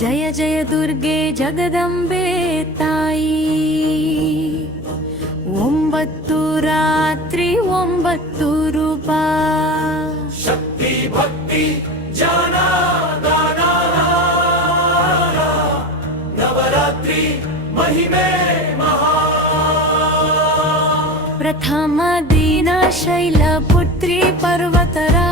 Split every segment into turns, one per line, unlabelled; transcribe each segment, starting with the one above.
ಜಯ ಜಯ ದುರ್ಗೆ ಜಗದಂಬೆ ತಾಯಿ ಒಂಬತ್ತು ರಾತ್ರಿ ಒಂಬತ್ತು ರೂಪ
ಶಕ್ತಿ ಭಕ್ತಿ ಜಾನ ದಾನ ನವರಾತ್ರಿ ಮಹಿಮೆ ಮಹಾ
ಪ್ರಥಮ ದಿನ ಶೈಲಪುತ್ರಿ ಪರ್ವತರಾಜನ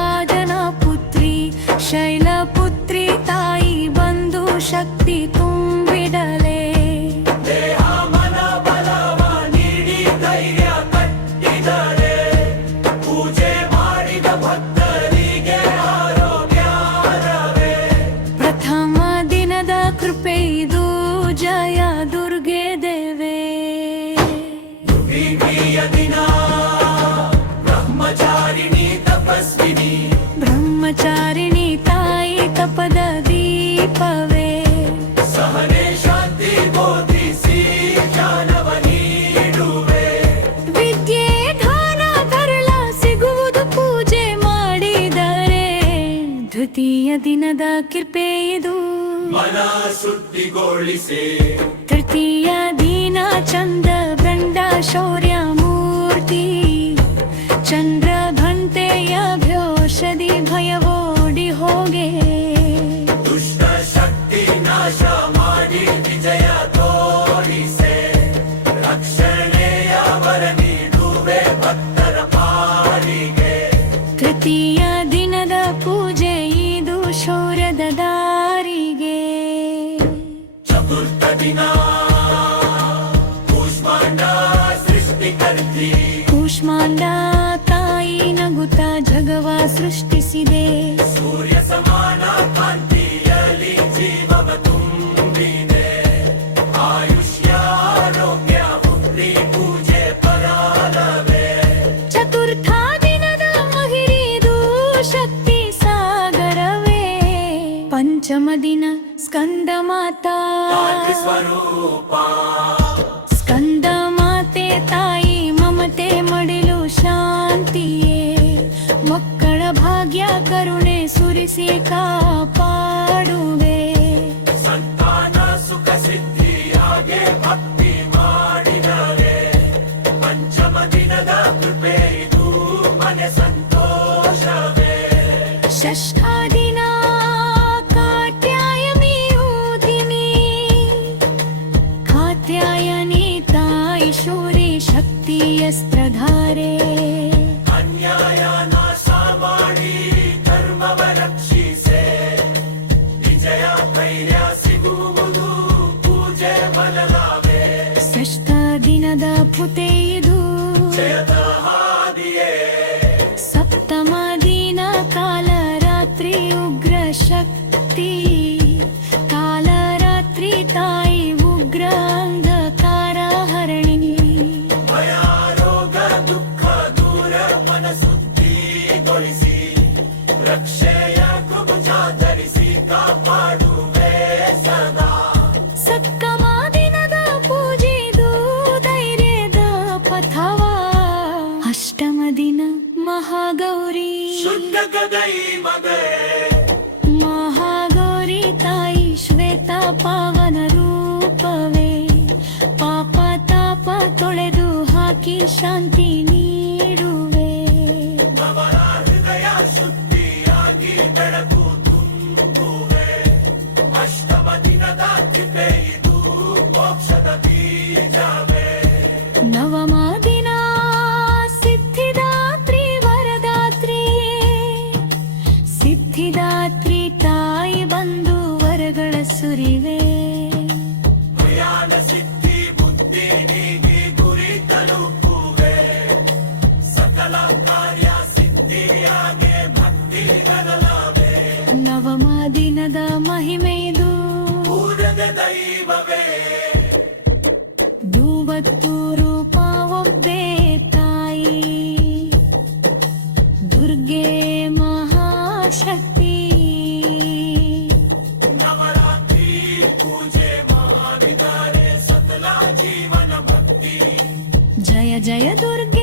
ದಿನದ ಕೃಪೆ ಇದು.
ಮನ ಶುದ್ಧಿಗೊಳಿಸಿ.
ತೃತೀಯ ದಿನ ಚಂದ ಬ್ರಂಡ ಶೌರ್ಯ ಮೂರ್ತಿ. ಚಂದ್ರ
ಕೂಷ್ಮಾಂಡ
ತಾಯಿ ನಗುತ್ತ ಜಗವ ಸೃಷ್ಟಿಸಿದೆ.
ಸೂರ್ಯ ಸಮಾನ ಕಾಂತಿಯಲ್ಲಿ ಜೀವವ ತುಂಬಿದೆ. ಆಯುಷ್ಯ ಆರೋಗ್ಯ ಬುದ್ಧಿ ಪೂಜೆ ಪರಾಲವೇ
ಚತುರ್ಥ ದಿನದ ಮಹಿರಿದು ಶಕ್ತಿ ಸಾಗರವೇ. ಪಂಚಮ ದಿನ ಸ್ಕಂದ ಮಾತಾ.
ಮಾತೃ ಸ್ವರೂಪ.
ಸ್ಕಂದ ಮಾತೆ ತಾಯಿ षष्ठादिना
कात्यायनी योदिनी कात्यायने तायशोरे शक्तियस्त्रधारे अन्यायाना सामाणी धर्मवरक्षिसे विजया धैर्यासि
गुमुधु पूजे बललावे षष्ठादिनदा पुते इदु जयता ಮಹಾಗೌರಿ ತಾಯಿ ಶ್ವೇತ ಪಾವನ ರೂಪವೇ. ಪಾಪ ತಾಪ ತೊಳೆದು ಹಾಕಿ ಶಾಂತಿ ನೀಡುವೆ.
ಹೃದಯ ಶುದ್ಧಿಯಾಗಿ ಬೆಳಕು ತುಂಬುವೆ. ಅಷ್ಟಮ ದಿನದ ಕೃಪೆ ದೈವವೇ
ಧೂವತ್ತು ರೂಪ ಒಬ್ಬೆ ತಾಯಿ ದುರ್ಗೆ ಮಹಾಶಕ್ತಿ
ನವರಾತ್ರಿ ಪೂಜೆ ಮಾಡಿದರೆ ಸಕಲ ಜೀವನ ಭಕ್ತಿ
ಜಯ ಜಯ ದುರ್ಗೆ